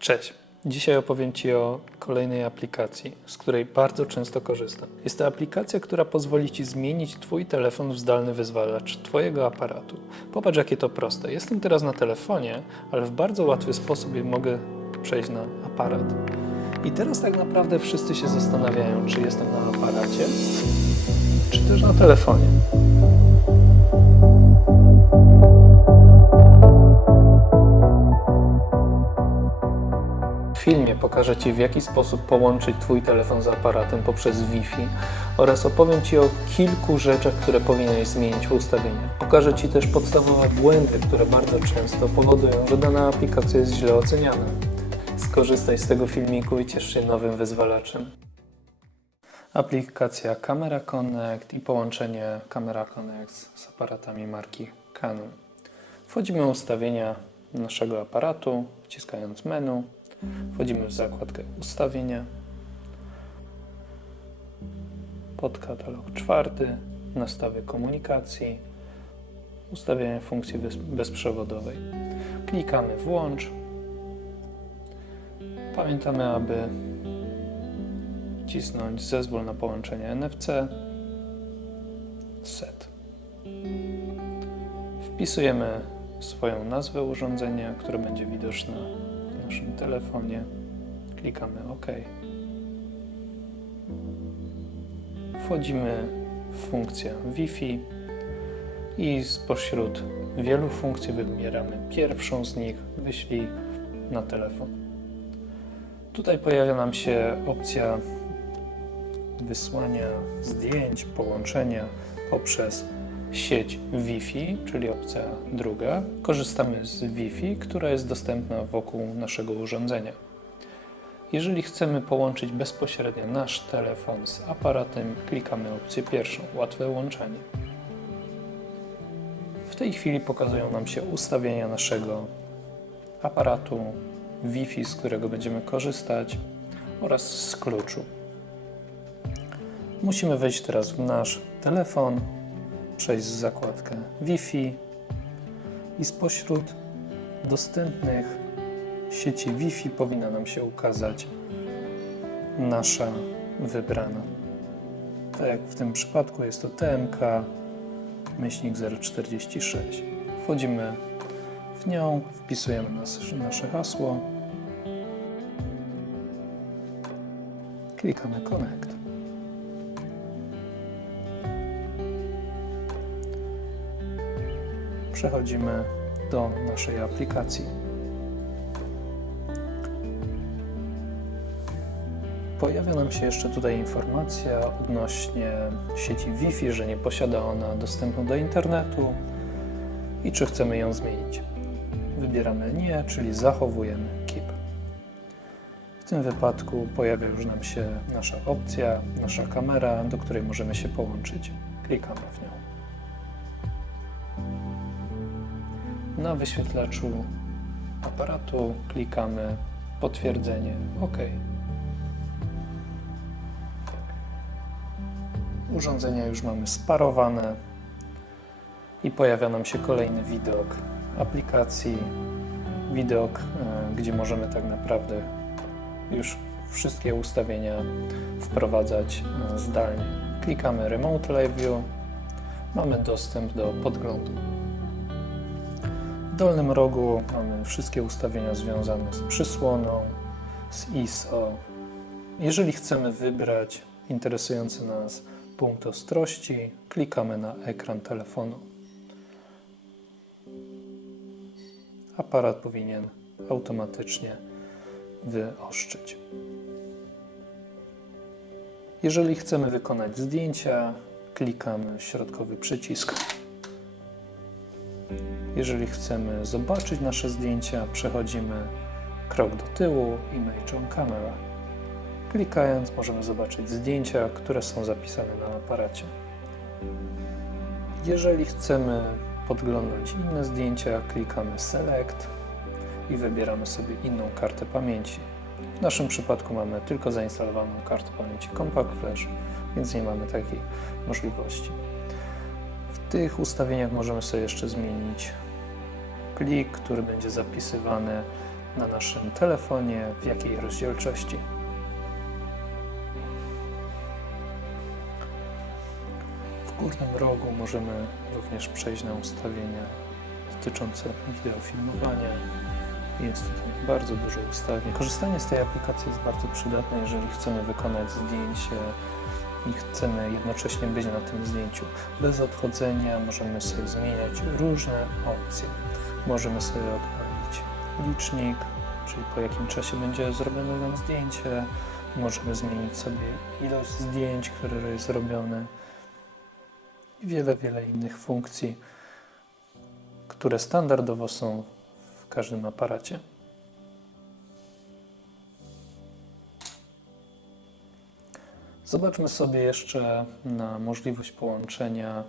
Cześć. Dzisiaj opowiem Ci o kolejnej aplikacji, z której bardzo często korzystam. Jest to aplikacja, która pozwoli Ci zmienić Twój telefon w zdalny wyzwalacz Twojego aparatu. Popatrz, jakie to proste. Jestem teraz na telefonie, ale w bardzo łatwy sposób mogę przejść na aparat. I teraz tak naprawdę wszyscy się zastanawiają, czy jestem na aparacie, czy też na telefonie. Filmie pokażę Ci, w jaki sposób połączyć Twój telefon z aparatem poprzez Wi-Fi oraz opowiem Ci o kilku rzeczach, które powinieneś zmienić w ustawieniach. Pokażę Ci też podstawowe błędy, które bardzo często powodują, że dana aplikacja jest źle oceniana. Skorzystaj z tego filmiku i ciesz się nowym wyzwalaczem. Aplikacja Camera Connect i połączenie Camera Connect z aparatami marki Canon. Wchodzimy w ustawienia naszego aparatu, wciskając menu. Wchodzimy w zakładkę ustawienia. Podkatalog czwarty, nastawy komunikacji, ustawienie funkcji bez- bezprzewodowej. Klikamy włącz. Pamiętamy, aby wcisnąć zezwól na połączenie NFC. Set. Wpisujemy swoją nazwę urządzenia, które będzie widoczne naszym telefonie. Klikamy OK. Wchodzimy w funkcję Wi-Fi i spośród wielu funkcji wybieramy pierwszą z nich, wyślij na telefon. Tutaj pojawia nam się opcja wysłania zdjęć, połączenia poprzez sieć Wi-Fi, czyli opcja druga. Korzystamy z Wi-Fi, która jest dostępna wokół naszego urządzenia. Jeżeli chcemy połączyć bezpośrednio nasz telefon z aparatem, klikamy opcję pierwszą łatwe łączenie. W tej chwili pokazują nam się ustawienia naszego aparatu Wi-Fi, z którego będziemy korzystać oraz z kluczu. Musimy wejść teraz w nasz telefon, przejść zakładkę Wi-Fi i spośród dostępnych sieci Wi-Fi powinna nam się ukazać nasza wybrana. Tak jak w tym przypadku jest to TMK myślnik 046. Wchodzimy w nią, wpisujemy nas, nasze hasło, klikamy Connect. Przechodzimy do naszej aplikacji. Pojawia nam się jeszcze tutaj informacja odnośnie sieci Wi-Fi, że nie posiada ona dostępu do internetu i czy chcemy ją zmienić. Wybieramy nie, czyli zachowujemy keep. W tym wypadku pojawia już nam się nasza opcja, nasza kamera, do której możemy się połączyć. Klikamy w nią. Na wyświetlaczu aparatu klikamy potwierdzenie OK. Urządzenia już mamy sparowane i pojawia nam się kolejny widok aplikacji. Widok, e, gdzie możemy tak naprawdę już wszystkie ustawienia wprowadzać e, zdalnie. Klikamy Remote Live View. Mamy dostęp do podglądu. Dolnym rogu mamy wszystkie ustawienia związane z przysłoną, z ISO. Jeżeli chcemy wybrać interesujący nas punkt ostrości, klikamy na ekran telefonu. Aparat powinien automatycznie wyostrzyć. Jeżeli chcemy wykonać zdjęcia, klikamy środkowy przycisk. Jeżeli chcemy zobaczyć nasze zdjęcia, przechodzimy krok do tyłu Image on Camera. Klikając możemy zobaczyć zdjęcia, które są zapisane na aparacie. Jeżeli chcemy podglądać inne zdjęcia, klikamy Select i wybieramy sobie inną kartę pamięci. W naszym przypadku mamy tylko zainstalowaną kartę pamięci Compact Flash, więc nie mamy takiej możliwości. W tych ustawieniach możemy sobie jeszcze zmienić plik, który będzie zapisywany na naszym telefonie, w jakiej rozdzielczości. W górnym rogu możemy również przejść na ustawienia dotyczące wideofilmowania. Jest tutaj bardzo dużo ustawień. Korzystanie z tej aplikacji jest bardzo przydatne, jeżeli chcemy wykonać zdjęcie i chcemy jednocześnie być na tym zdjęciu. Bez odchodzenia możemy sobie zmieniać różne opcje. Możemy sobie odpalić licznik, czyli po jakim czasie będzie zrobione nam zdjęcie. Możemy zmienić sobie ilość zdjęć, które jest zrobione i wiele, wiele innych funkcji, które standardowo są w każdym aparacie. Zobaczmy sobie jeszcze na możliwość połączenia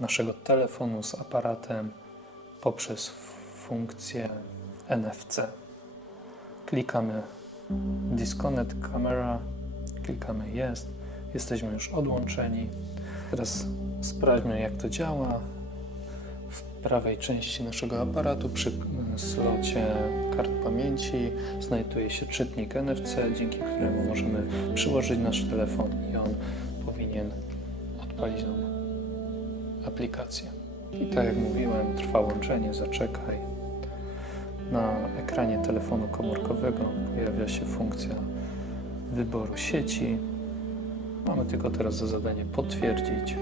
naszego telefonu z aparatem poprzez funkcję NFC. Klikamy Disconnect Camera, klikamy Jest, jesteśmy już odłączeni. Teraz sprawdźmy jak to działa. W prawej części naszego aparatu przy slocie kart pamięci znajduje się czytnik NFC, dzięki któremu możemy przyłożyć nasz telefon i on powinien odpalić nam aplikację. I tak jak mówiłem, trwa łączenie, zaczekaj. Na ekranie telefonu komórkowego pojawia się funkcja wyboru sieci. Mamy tylko teraz za zadanie potwierdzić,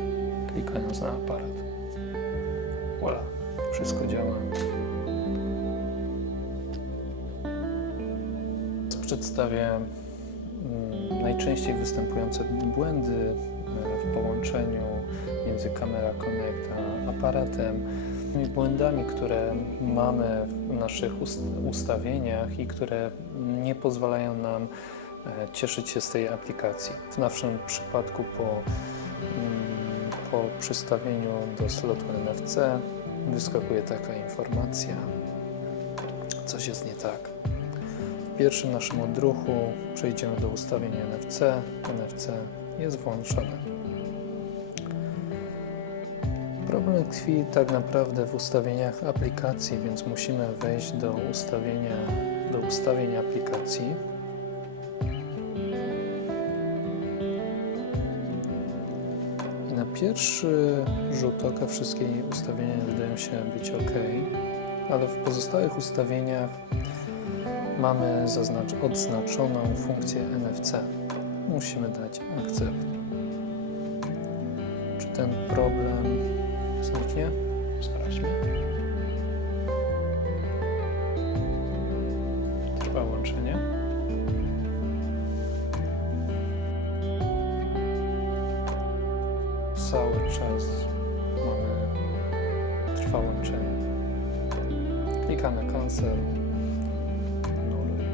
klikając na aparat. Voilà, wszystko działa. Przedstawię mm, najczęściej występujące błędy e, w połączeniu między Camera Connect a aparatem i błędami, które mamy w naszych ust- ustawieniach i które nie pozwalają nam e, cieszyć się z tej aplikacji. W naszym przypadku po, mm, po przystawieniu do slotu NFC wyskakuje taka informacja, coś jest nie tak. W pierwszym naszym odruchu przejdziemy do ustawień NFC. NFC jest włączone. Problem tkwi tak naprawdę w ustawieniach aplikacji, więc musimy wejść do ustawienia, do ustawień aplikacji. I na pierwszy rzut oka wszystkie ustawienia wydają się być ok, ale w pozostałych ustawieniach mamy odznaczoną funkcję NFC. Musimy dać akcept. Czy ten problem zniknie? Sprawdźmy. Trwa łączenie. Cały czas mamy trwa łączenie. Klikamy cancel. Anuluj.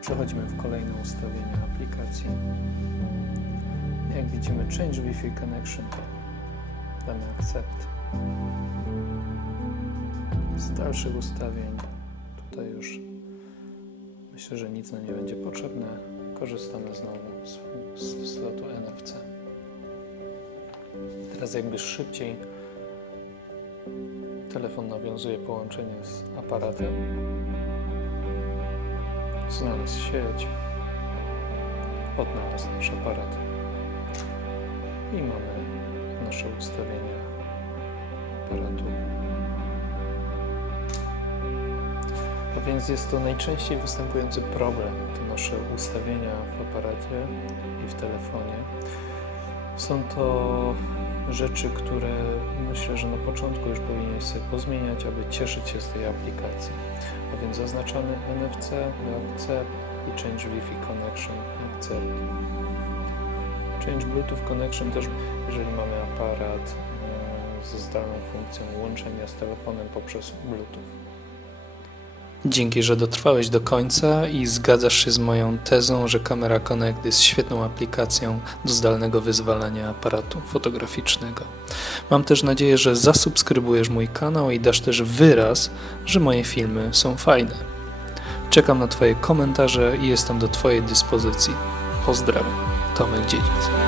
Przechodzimy w kolejne ustawienia aplikacji. Jak widzimy, Change Wi-Fi Connection. Damy Accept. Z dalszych ustawień, tutaj już myślę, że nic nam nie będzie potrzebne. Korzystamy znowu z, z slotu NFC. Teraz jakby szybciej telefon nawiązuje połączenie z aparatem. Znalazł sieć. Odnalazł nasz aparat i mamy nasze ustawienia aparatu. A więc jest to najczęściej występujący problem, to nasze ustawienia w aparacie i w telefonie. Są to rzeczy, które myślę, że na początku już powinieneś sobie pozmieniać, aby cieszyć się z tej aplikacji. A więc zaznaczamy NFC, Accept i Change Wi-Fi Connection, Accept. Change Bluetooth Connection też, jeżeli mamy aparat e, ze zdalną funkcją łączenia z telefonem poprzez Bluetooth. Dzięki, że dotrwałeś do końca i zgadzasz się z moją tezą, że Camera Connect jest świetną aplikacją do zdalnego wyzwalania aparatu fotograficznego. Mam też nadzieję, że zasubskrybujesz mój kanał i dasz też wyraz, że moje filmy są fajne. Czekam na Twoje komentarze i jestem do Twojej dyspozycji. Pozdrawiam, 上门解决